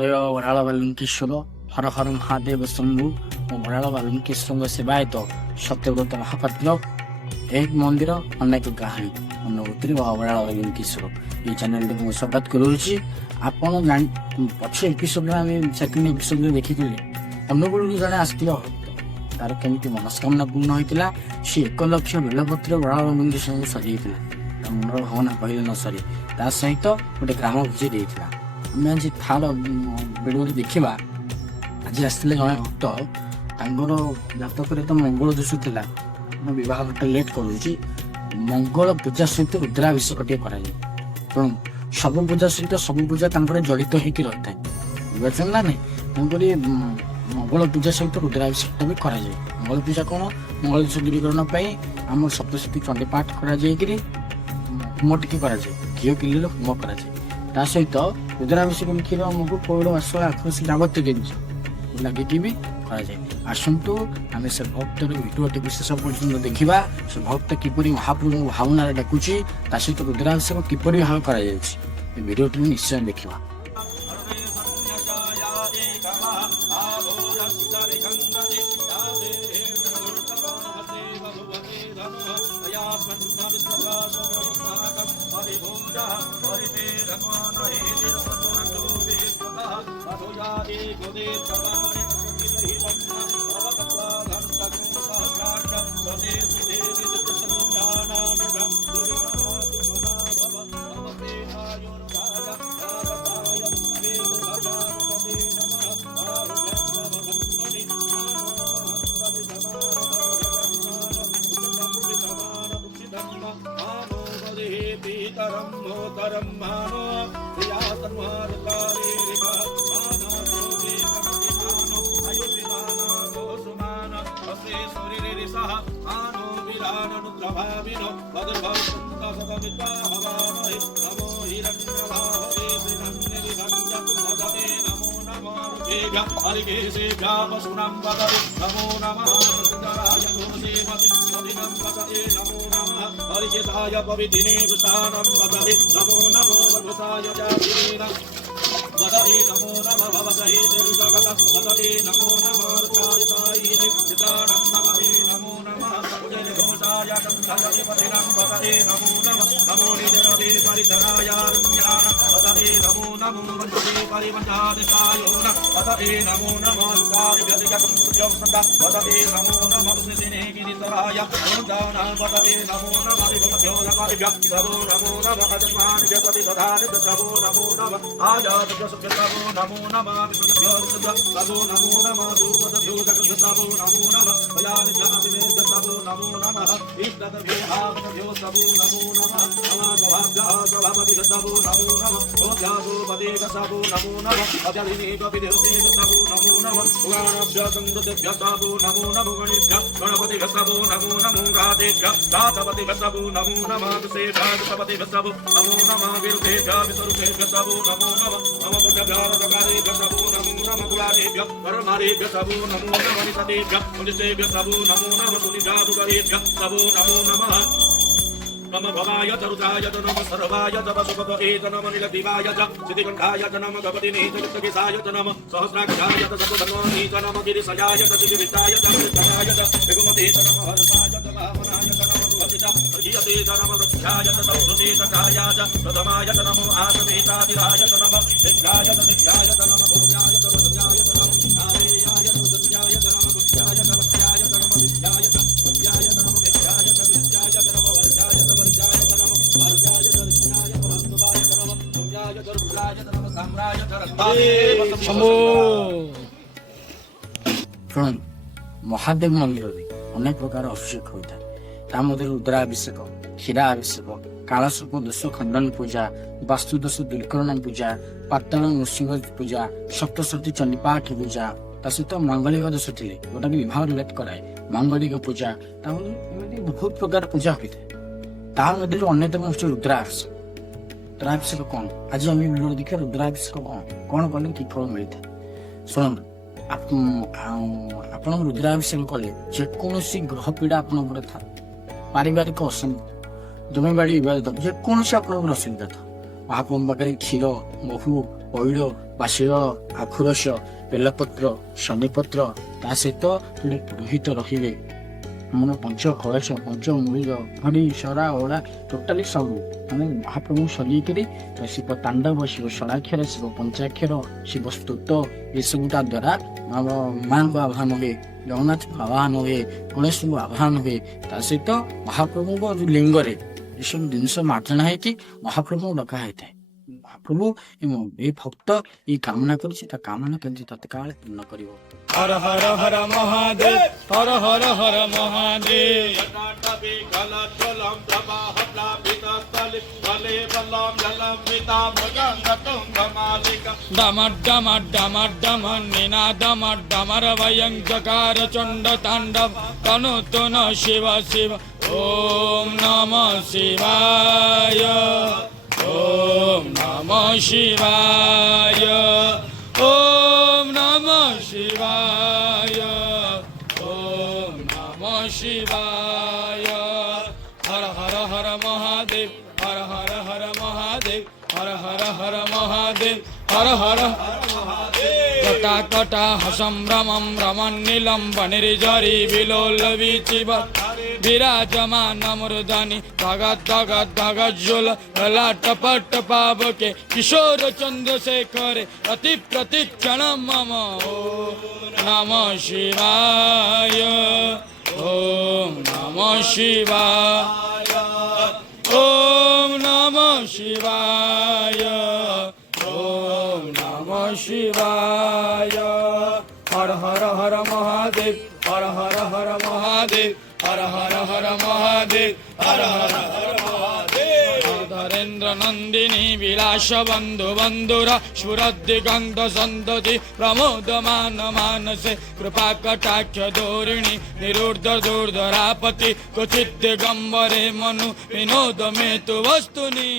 ଜୟ ବରାଳ ବାଲୁଙ୍କେଶ୍ୱର ହର ହର ମହାଦେବ ଶମ୍ଭୁ ଓ ବରାଳ ବାଲୁଙ୍କେଶ୍ୱରଙ୍କ ସେବାୟତ ସତ୍ୟବ୍ରତ ମହାପାତ୍ର। ଏହି ମନ୍ଦିର ଅନେକ କାହାଣୀ ଅନୁଭୂତିରେ ବରାଳ ବାଲୁଙ୍କେଶ୍ୱର ଏହି ଚ୍ୟାନେଲଟିକୁ ମୁଁ ସ୍ୱାଗତ କରୁଅଛି। ଆପଣ ପଛ ଏପିସୋଡରେ ଆମେ ସେକେଣ୍ଡ ଏପିସୋଡରେ ଦେଖିଥିଲେ ଅନୁଗୁଳରୁ ଜଣେ ଆସିଥିବା ଭକ୍ତ, ତାର କେମିତି ମନସ୍କାମନା ପୂର୍ଣ୍ଣ ହୋଇଥିଲା। ସେ 1 ଲକ୍ଷ ବେଲପତ୍ର ବରାଳ ବାଲୁଙ୍କେଶ୍ୱରଙ୍କୁ ସଜେଇଥିଲା, ତା ମନର ଭାବନା କହିଲେ ନ ସରେ। ତା ସହିତ ଗୋଟେ ଗ୍ରାମ ଭୋଜି ଦେଇଥିଲା। ଆମେ ଆଜି ତାର ଭିଡ଼ିଓରେ ଦେଖିବା। ଆଜି ଆସିଥିଲେ ଜଣେ ଭକ୍ତ, ତାଙ୍କର ଜାତକରେ ତ ମଙ୍ଗଳ ଦୋଷ ଥିଲା। ମୁଁ ବିବାହଟା ଲେଟ୍ କରୁଛି। ମଙ୍ଗଳ ପୂଜା ସହିତ ରୁଦ୍ରାଭିଷେକଟିଏ କରାଯାଏ। ତେଣୁ ସବୁ ପୂଜା ସହିତ ସବୁ ପୂଜା ତାଙ୍କର ଜଡ଼ିତ ହେଇକି ରହିଥାଏ, ବୁଝିପାରୁଛନ୍ତି ନା ନାଇଁ। ତେଣୁକରି ମଙ୍ଗଳ ପୂଜା ସହିତ ରୁଦ୍ରାଭିଷେକଟା ବି କରାଯାଏ। ମଙ୍ଗଳ ପୂଜା କ'ଣ, ମଙ୍ଗଳ ଦୋଷ ଦୂରୀକରଣ ପାଇଁ ଆମର ସପ୍ତଶତୀ ଚଣ୍ଡୀ ପାଠ କରାଯାଇକିରି ହୋମ ଟିକେ କରାଯାଏ, ଘିଅ କିଲିରେ ହୋମ କରାଯାଏ। ତା ସହିତ ରୁଦ୍ରାଭିଷେକ କ୍ଷୀର ଆମକୁ ପୌଡ଼ ମାସ ଆଖୁରସ ଯାବତୀୟ ଜିନିଷ ଲାଗିକି ବି କରାଯାଏ। ଆସନ୍ତୁ ଆମେ ସେ ଭକ୍ତର ଭିଡ଼ିଓଟିକୁ ଶେଷ ପର୍ଯ୍ୟନ୍ତ ଦେଖିବା। ସେ ଭକ୍ତ କିପରି ମହାପ୍ରଭୁଙ୍କ ଭାବନାରେ ଡାକୁଛି, ତା ସହିତ ରୁଦ୍ରାଭିଷେକ କିପରି ଭାବେ କରାଯାଉଛି, ଏ ଭିଡ଼ିଓଟିକୁ ନିଶ୍ଚୟ ଦେଖିବା। पविदिने कृष्णानं वदति नमो नमो वल्लभाय जातिरेण वदति नमो नमः भवसहि जगत वदति नमो नमः रुद्राय सायिने चित्राणं नमः नमो नमः उदयघोषाय गन्धर्वति पतिनं वदति नमो नमः नमो निजनदे परिधराय रुण्यान वदति नमो नमो वन्दे परिवञ्चादिकायो न वदति नमो नमः रुद्राय व्यतिगतं योगसंगा वदति नमो नमः सुसिने गिरितराय गुणदानं वदति नमो नमः दिवमध्यो नमः सबो नमो नमः अजस्मान् जपति दधानि सबो नमो नमः आजात सबो नमो नमः विष्णुभ्यो सबो नमो नमः सूपदभ्यो सबो नमो नमः भयानि जातिने सबो नमो नमः इष्टदभ्यो भावभ्यो सबो नमो नमः अमाभवभ्यः स्वभावति सबो नमो नमः ओभ्यासो पदे सबो नमो नमः अजलिने कपिदेवते सबो नमो नमः पुराणभ्यः संस्कृतिभ्यः सबो नमो नमः गणेभ्यः गणपतिभ्यः सबो नमो नमो राधेभ्यः राधपतिभ्यः सबो नमो नमः विशेषाय सबपतिभ्यः सबो नमो नमः विरुद्धेभ्यः विसरुद्धेभ्यः सबो नमो नमः मम बुद्धभ्यः रजकारेभ्यः सबो नमो नमः गुणारेभ्यः परमारेभ्यः सबो नमो नमः निसतेभ्यः मुनिष्ठेभ्यः सबो नमो नमः सुनिभ्यः दुःखरेभ्यः सबो नमो नमः नम भवाय तरुजाय च नम सर्वाय च पशुपतये च नम नीलदिवाय च सिद्धिकण्ठाय च नम गपतिने च चित्तकेशाय च नम सहस्राक्षाय च सप्तधन्वानि च नम गिरिशयाय च सिद्धिविष्टाय च मृत्युञ्जयाय च ऋगुमते च नम हर्षाय च वामनाय च नम दुहति च प्रजीयते च नम वृक्षाय च संहृते च कायाय च प्रथमाय च नमो आसमेतादिराय च नम नित्याय च नित्याय च नम भूम्याय च वदन्याय च नम नारेयाय च वदन्याय च नम गुह्याय च नमस्याय च नम विद्याय च गुह्याय च नम नित्याय च विद्याय च नम वर्जाय च वर्जाय च नम वर्जाय च ऋषियाय च वन्दवाय च नम गुह्याय च रुद्राय च नम साम्राय च रत्नाय शम्भो। ଶୁଣନ୍ତୁ, ମହାଦେବ ମନ୍ଦିରରେ ଅନେକ ପ୍ରକାର ଅଭିଷେକ ହୋଇଥାଏ। ତା ମଧ୍ୟରେ ରୁଦ୍ରାଭିଷେକ, କ୍ଷୀରାଭିଷେକ, କାଳସର୍ପ ଦୋଷ ଖଣ୍ଡନ ପୂଜା, ବାସ୍ତୁ ଦୋଷ ଦୂରୀକରଣ ପୂଜା, ପାତାଳ ନୃସିଂହ ପୂଜା, ସପ୍ତଶତୀ ଚଣ୍ଡୀପାଠ ପୂଜା, ତା ସହିତ ମାଙ୍ଗଳିକ ଦୋଷ ଥିଲେ ଯୋଉଟାକି ବିବାହ ରିଲେଟ୍ କରାଏ, ମାଙ୍ଗଳିକ ପୂଜା, ତାମାନେ ଏମିତି ବହୁତ ପ୍ରକାର ପୂଜା ହୋଇଥାଏ। ତାହା ମଧ୍ୟରୁ ଅନ୍ୟତମ ହେଉଛି ରୁଦ୍ରାଭିଷେକ। ରୁଦ୍ରାଭିଷେକ କ'ଣ, ଆଜି ଆମେ ଭିଡ଼ିଓରେ ଦେଖିବା ରୁଦ୍ରାଭିଷେକ କ'ଣ କଲେ କି ଫଳ ମିଳିଥାଏ। ଶୁଣନ୍ତୁ, ଆପଣ ରୁଦ୍ରାଭିଷେକ କଲେ ଯେକୌଣସି ଗ୍ରହ ପୀଡ଼ା ଆପଣଙ୍କ ଉପରେ ଥାଏ, ପାରିବାରିକ ଅଶାନ୍ତି, ଜମିବାଡ଼ି ବିବାଦ, ଯେକୌଣସି ଆପଣଙ୍କର ଅସୁବିଧା ଥାଏ, ମହାପ୍ରଭୁଙ୍କ ପାଖରେ କ୍ଷୀର, ମହୁ, ପଇଡ଼ ବାସିଳ ଆଖୁରସ ବେଲପତ୍ର ଶନିପତ୍ର ତା ସହିତ ରୋହିତ ରହିବେ ଆମର ପଞ୍ଚ କଳସ ପଞ୍ଚ ମୂଳିକ ଭଡ଼ି ସରା ଓଳା ଟୋଟାଲି ସବୁ ମାନେ ମହାପ୍ରଭୁ ସଜେଇକରି ଶିବ ତାଣ୍ଡବ ଶିବ ଷଡ଼ାକ୍ଷର ଶିବ ପଞ୍ଚାକ୍ଷର ଶିବ ସ୍ତୁତ ଏସବୁଟା ଦ୍ୱାରା ଆମର ମାଆଙ୍କୁ ଆହ୍ୱାନ ହୁଏ ଜଗନ୍ନାଥଙ୍କୁ ଆହ୍ୱାନ ହୁଏ ଗଣେଶଙ୍କୁ ଆହ୍ୱାନ ହୁଏ ତା ସହିତ ମହାପ୍ରଭୁଙ୍କ ଯେଉଁ ଲିଙ୍ଗରେ ଏସବୁ ଜିନିଷ ମାର୍ଜନା ହେଇକି ମହାପ୍ରଭୁଙ୍କୁ ଡକା ହେଇଥାଏ ମହାପ୍ରଭୁ ଏ ଭକ୍ତ ଏଇ କାମନା କରିଛି ତା କାମନା କେମିତି ତତ୍କାଳ ପୂର୍ଣ୍ଣ କରିବ हर हर हर महादेव हर हर हर महादेव जटाटवी गलज्ज्वलं प्रवाह प्लावितस्थले बले बलं जलं पिता भुजङ्गतुङ्गमालिका डमर डमर डमर डमर निनादमर डमर वयं चकार चण्ड ताण्डव तनुतु न शिव शिव ॐ नमः शिवाय ॐ नमः शिवाय ॐ नमः शिवाय ॐ नमः शिवाय हर हर हर महादेव हर हर हर महादेव हर हर हर महादेव हर हर कटा कटा संभ्रमं रमन्नीलं वनिर्झरि विलोलवीचिव विराजमान मूर्धनि धगत् धगत् धगज्ज्वल ललाटपट पावके किशोर चन्द्रशेखरे अति प्रतिक्षणं मम ॐ नमः शिवाय ॐ नमः शिवाय ॐ नमः शिवाय ॐ नमः शिवाय हर हर हर महादेव हर हर हर महादेव हर हर हर महादेव हर हर हर महादेव धरेन्द्र नंदिनी विलास बंधु बंधुरा स्फुरद्दिगंध संतति प्रमोदमान मानसे कृपा कटाक्ष धोरिणी निरुद्ध दुर्धरापति क्वचित् दिगंबरे मनु विनोद मे तु वस्तुनि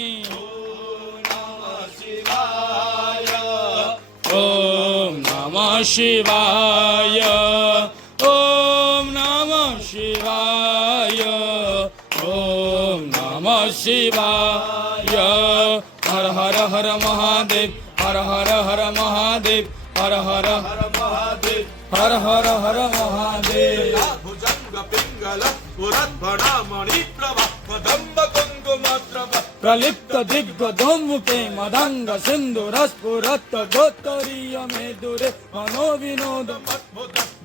ॐ नमः शिवाय ॐ नमः शिवाय ॐ नमः शिवाय हर हर हर महादेव हर हर हर महादेव हर हर हर महादेव हर हर हर महादेव भुजंग पिंगल पुरद्भणा मणिप्रभा कदम्ब कुङ्कुमप्रभा प्रलिप्त दिग्गदोमुखे मदंग सिंधुरस्फुरत् गोत्तरीय मेदुरे मनोविनोद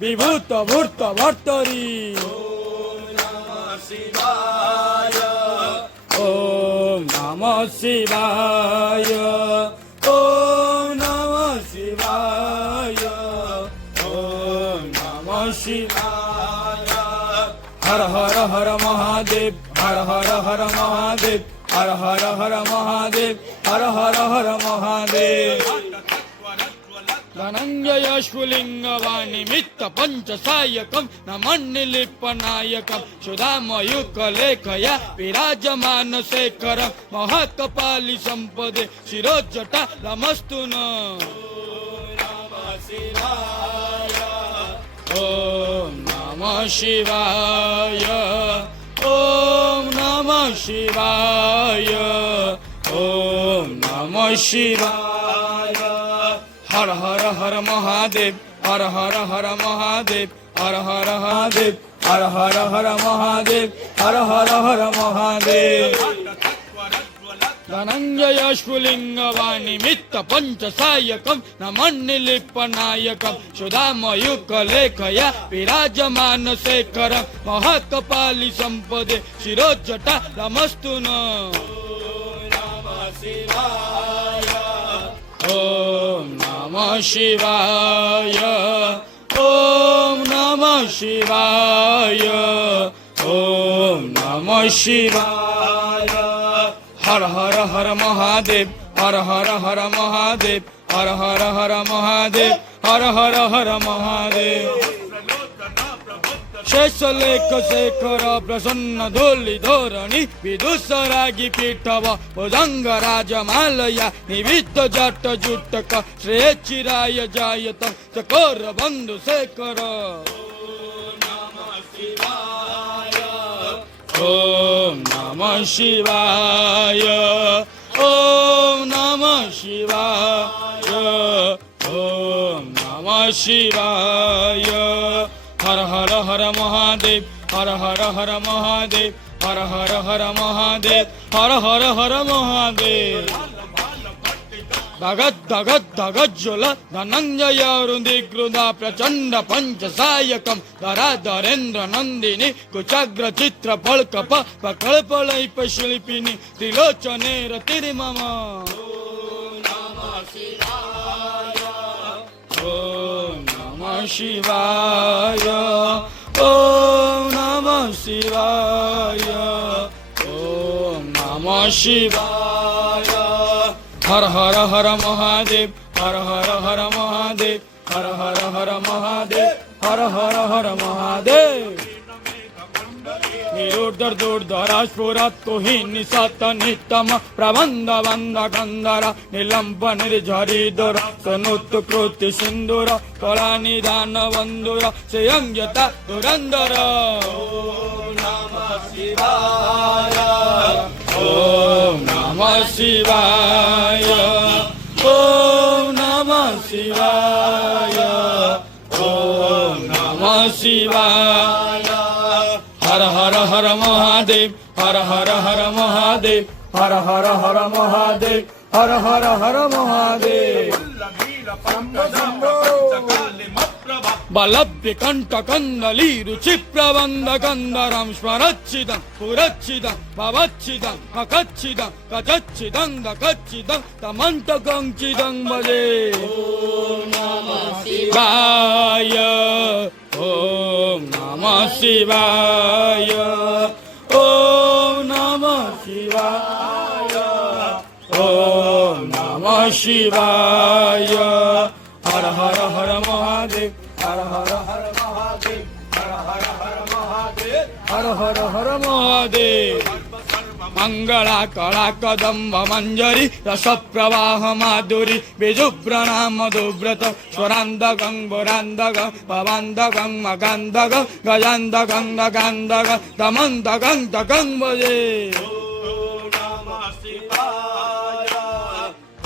विभूत भूर्त भर्तरी शिवाय ॐ नमः शिवाय ॐ नमः शिवाय ॐ नमः शिवाय हर हर हर महादेव हर हर हर महादेव हर हर हर महादेव हर हर हर महादेव धनञ्जय स्फुलिङ्गवानिमित्त पञ्चसायकं नमन्निलिपनायकं सुधामयुकलेखया विराजमान शेखरं महत्कपालि सम्पदे शिरोज्जटा नमस्तु न ॐ नमः शिवाय ॐ नमः शिवाय ॐ नमः शिवाय हर हर हर महादेव हर हर हर महादेव हर हर महादेव हर हर हर महादेव हर हर हर महादेव धनञ्जय स्फुलिङ्गवानिमित्त पञ्चसायकं नमन्निलिपनायकं सुधामयुकलेखया विराजमान शेखरं महत्कपालि सम्पदे शिरोज्जटा नमस्तु न ॐ नमः शिवाय ॐ नमः शिवाय ॐ नमः शिवाय हर हर हर महादेव हर हर हर महादेव हर हर हर महादेव हर हर हर महादेव शेषलेख शेखर प्रसन्न धूलि धोरणि विदुषरागि पीठव भुजंग राजमालया निविद्ध जट जुटक श्रेय चिराय जायत चकोर बंधु शेखर ॐ नमः शिवाय ॐ नमः शिवाय नमः शिवाय हर हर हर महादेव हर हर हर महादेव हर हर हर महादेव हर हर हर महादेव धगत धगत धगत ज्वल धनंजय रुदिकृदा प्रचंड पंचसायकम धराधरेन्द्र नंदिनी कुचाग्र चित्र फलकप पकल्पलैप शिल्पिनी त्रिलोचने रतिर्मम ओम नमः शिवाय ओम नमः शिवाय ओम नमः शिवाय हर हर हर महादेव हर हर हर महादेव हर हर हर महादेव हर हर हर महादेव निरुद्धरास्फुरत्तु हि निसत नितम प्रबंध बंध कंदर निलंब निर्झरिदुर सनुत्तु कृति सिंदूर कला निदान बंधुर संयता धुरंधर ओम नमः शिवाय ओम नमः शिवाय ओम नमः शिवाय ओम नमः शिवाय हर हर हर महादेव हर हर हर महादेव हर हर हर महादेव हर हर हर महादेव बलभ्य कंठ कंदली रुचि प्रबंध कंदरम स्मरच्छिदं पुरच्छिदं भवच्छिदं मकच्छिदं कचच्छिदं दकच्छिदं तमन्तकंचिदं भजे ओम नमः शिवाय ओम नमः शिवाय ओम नमः शिवाय ओम नमः शिवाय हर हर हर महादेव हर हर हर महादेव हर हर हर महादेव हर हर हर महादेव मंगला कला कदम्ब मंजरी रस प्रवाह माधुरी बिजु प्रणाम मधुव्रत स्वरांधकं वरांधकं भवांधकं मगांधकं गजांधकं दगांधकं दमंधकं दगं भजे ओम नमः शिवाय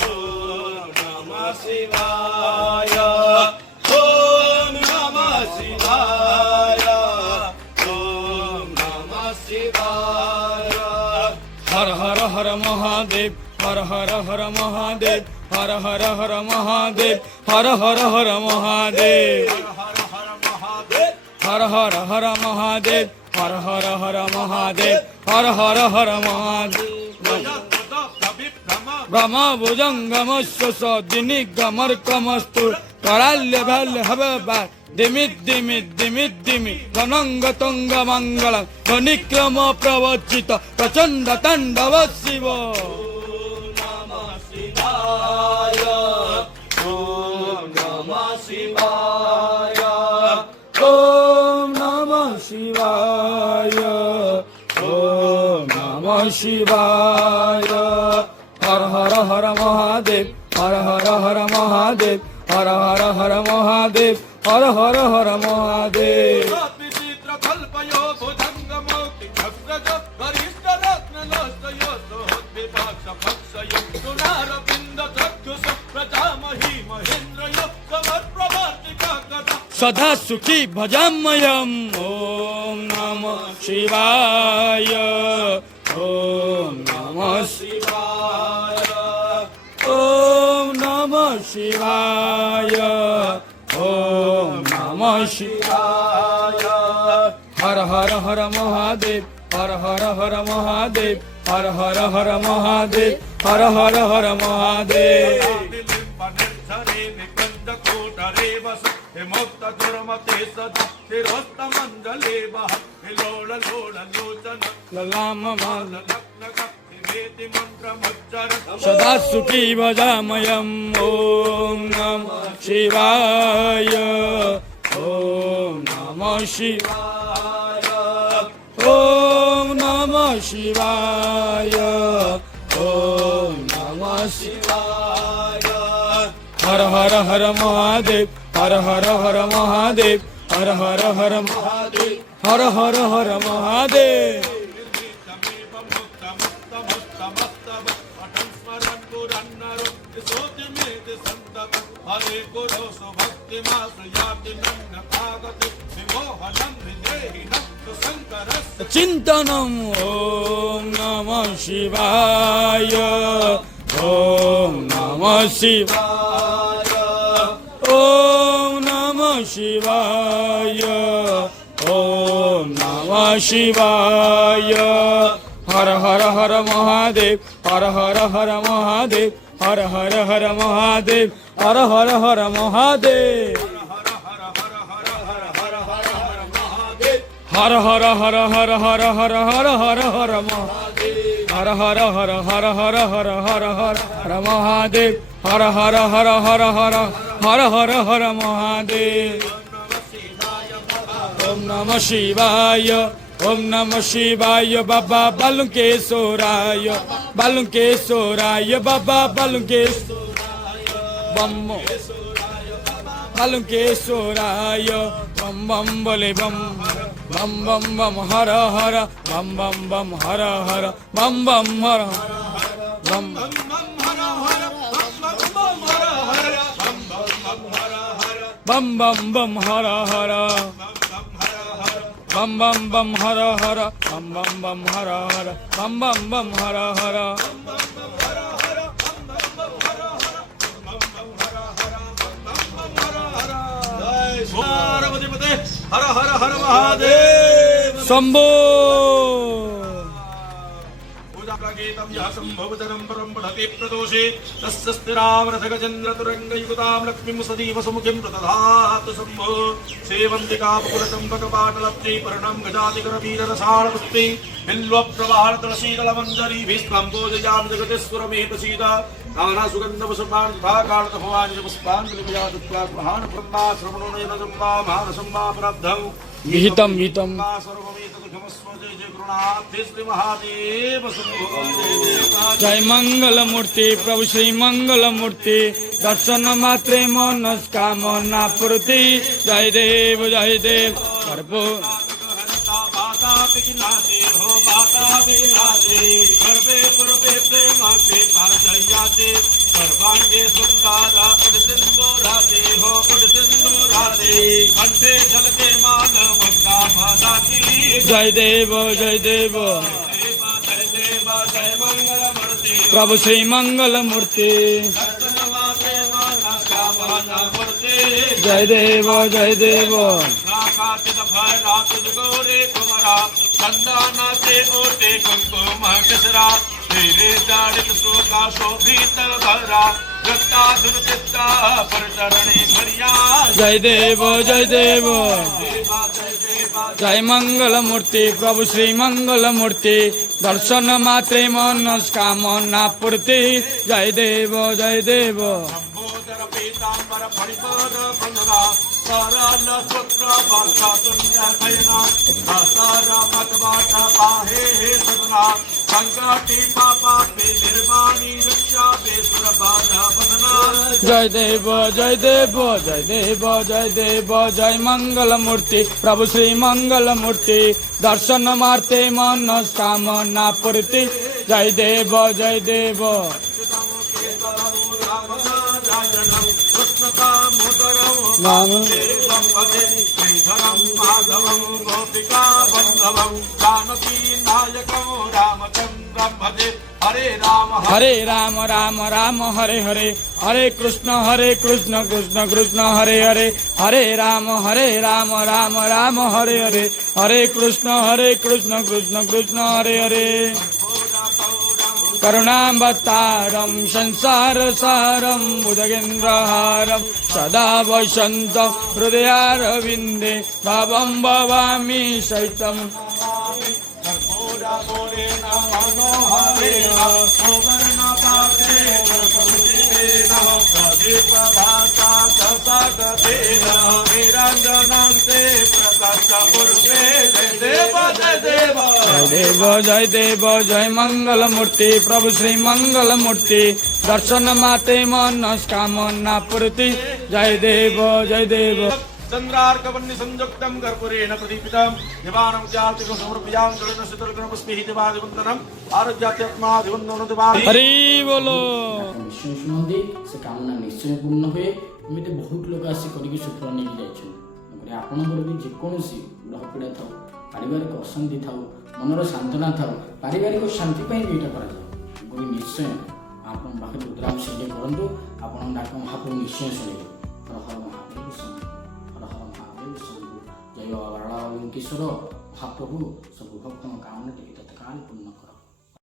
ओम नमः शिवाय ओम नमः शिवाय ओम नमः शिवाय हर हर हर महादेव हर हर हर महादेव हर हर हर महादेव हर हर हर महादेव हर हर हर महादेव हर हर हर महादेव हर हर हर महादेव ब्रह्म भुजंगमस्व दिनिगमर्कमस्तु कराल्य भाल्य हव दिमित दिमित दिमित दिमि गणंग तुंग मंगलम ध्वनिक्रम प्रवचित प्रचंड तांडव शिव ओम नमः शिवाय ओम नमः शिवाय ओम नमः शिवाय ओम नमः शिवाय हर हर हर महादेव हर हर हर महादेव हर हर हर महादेव हर हर हर महादेव सदा सुखी भजाम्यहम् ओम नमः शिवाय ओम नमः शिवाय ओम नमः शिवाय ओम नमः शिवाय हर हर हर महादेव हर हर हर महादेव हर हर हर महादेव हर हर हर महादेव सदा सुखी भजामयम् ओम नमः शिवाय ओम नमः शिवाय ओम नमः शिवाय ओम नमः शिवाय हर हर हर महादेव हर हर हर महादेव हर हर हर महादेव हर हर हर महादेव हरे गुरु सुभक्ति मासु याति नन्न भागति विमोहनं हृदयहिनं सुशंकरस्य चिंतनम ओम नमः शिवाय ओम नमः शिवाय ओम नमः शिवाय ओम नमः शिवाय हर हर हर महादेव हर हर हर महादेव हर हर हर महादेव हर हर हर महादेव हर हर हर हर हर हर हर हर हर महादेव हर हर हर हर हर हर हर हर हर महादेव हर हर हर हर हर हर हर हर महादेव ओम नमः शिवाय ओम नमः शिवाय बाबा बालुकेश्वराय बालुकेश्वराय बाबा बालुकेश्वराय बम बालुकेश्वराय बम बम बोले बम बम बम बम हर हर बम बम बम हर हर बम बम हर बम बम बम बम हर हर बम बम बम हर हर बम बम बम हर हर बम बम बम हर हर पार्वतीपते हर हर हर महादेव शंभो गीतं यः सम्भवतरं परं पठति प्रदोषे तस्य स्थिरावरथगजेन्द्रतुरङ्गयुगतां लक्ष्मीं सदैव सुमुखीं प्रदधातु शम्भो सेवन्तिकापुकुलचम्पकपाटलत्यै पर्णं गजातिकरवीररसाळपुष्पे बिल्वप्रवाहतलशीतलमञ्जरीभिस्ताम्बोजयां जगतेश्वरमेतसीदा नानासुगन्धवसुपान् तथा कालतभवानि पुष्पाञ्जलिविजातुत्वात्महान् ब्रह्मा श्रवणो नयनजम्बा महानसम्बा प्राब्धौ विहितं विहितं श्री महादेव जय मंगल मूर्ति प्रभु श्री मंगल मूर्ति दर्शन मात्रे मनस्कामना पूर्ति जय देव कर्पो सर्वांगे सुखादा पुटसिंदूराते हो पुटसिंदूराते कंठे झलके मान मंगा मादाती जय देव जय मंगल मूर्ति प्रभु श्री मंगल मूर्ति जय देव नाकातित भैरा तुझ गौरे कुमरा चंदनाते ओटे कुंकुम किसरा तेरे जाड़ित शोका शोभित भरा रक्ता धुरतिता पर चरणी भरिया जय देव जय मंगल मूर्ति प्रभु श्री मंगल मूर्ति दर्शन मात्रे मनस्कामना पूर्ति जय देव संबोधर पीतांबर परिपद बंधना सारण सूत्र बांधा तुंजा भयना सारा मत बाटा पाहे हे सदना संकटी पापा पे निर्वाणी रक्षा बेसुर बाधा बदना जय देव जय मंगल मूर्ति प्रभु श्री मंगल मूर्ति दर्शन मार्ते मनस्कामना पूर्ति जय देव नाम श्रीधरं माधवं गोपिका बन्धवं जानकी नायकं रामचन्द्रं भजे हरे राम राम हरे हरे हरे कृष्ण कृष्ण कृष्ण हरे हरे हरे राम राम हरे हरे हरे कृष्ण कृष्ण कृष्ण हरे हरे करुणावतारं संसारसारं भुजगेन्द्रहारं सदा वसन्तं हृदयारविन्दे भवं भवामि सहितम् जय देव जय मंगल मूर्ति प्रभु श्री मंगल मूर्ति दर्शन माते मनस्कामना पूर्ति जय देव चंद्रार्कवन्य संयुक्तं कर्पूरेण प्रदीपितं दिवानं जातिको समर्पयां जलेन शीतलकर्मस्मिः दिवादिवन्दनम् आरोग्यात्मादिवन्दनं दिवा हरि बोलो নিশ্চয় কামনা নিশ্চয় পূর্ণ হয়ে ଏମିତି ବହୁତ ଲୋକ ଆସି କରିକି ସୁଫଳ ନେଇକି ଯାଇଛନ୍ତି। ତେଣୁକରି ଆପଣଙ୍କର ବି ଯେକୌଣସି ଗ୍ରହ ପୀଡ଼ା ଥାଉ, ପାରିବାରିକ ଅଶାନ୍ତି ଥାଉ, ମନର ସାନ୍ତ୍ୱନା ଥାଉ, ପାରିବାରିକ ଶାନ୍ତି ପାଇଁ ବି ଏଇଟା କରାଯାଏ। ତେଣୁକରି ନିଶ୍ଚୟ ଆପଣଙ୍କ ପାଖରେ ରୁଦ୍ରାଭିଷେକ କରନ୍ତୁ, ଆପଣଙ୍କ ଡାକ ମହାପ୍ରଭୁ ନିଶ୍ଚୟ ଶୁଣିବେ। ହର ହର ମହାଦେବ ଶମ୍ଭୁ, ହର ହର ମହାଦେବ ଶମ୍ଭୁ। ଜୟ ବାବା ବରାଳ ବାଲୁଙ୍କେଶ୍ୱର ମହାପ୍ରଭୁ ସବୁ ଭକ୍ତଙ୍କ କାମନା ଟିକେ ତତ୍କାଳ ପୂର୍ଣ୍ଣ କର।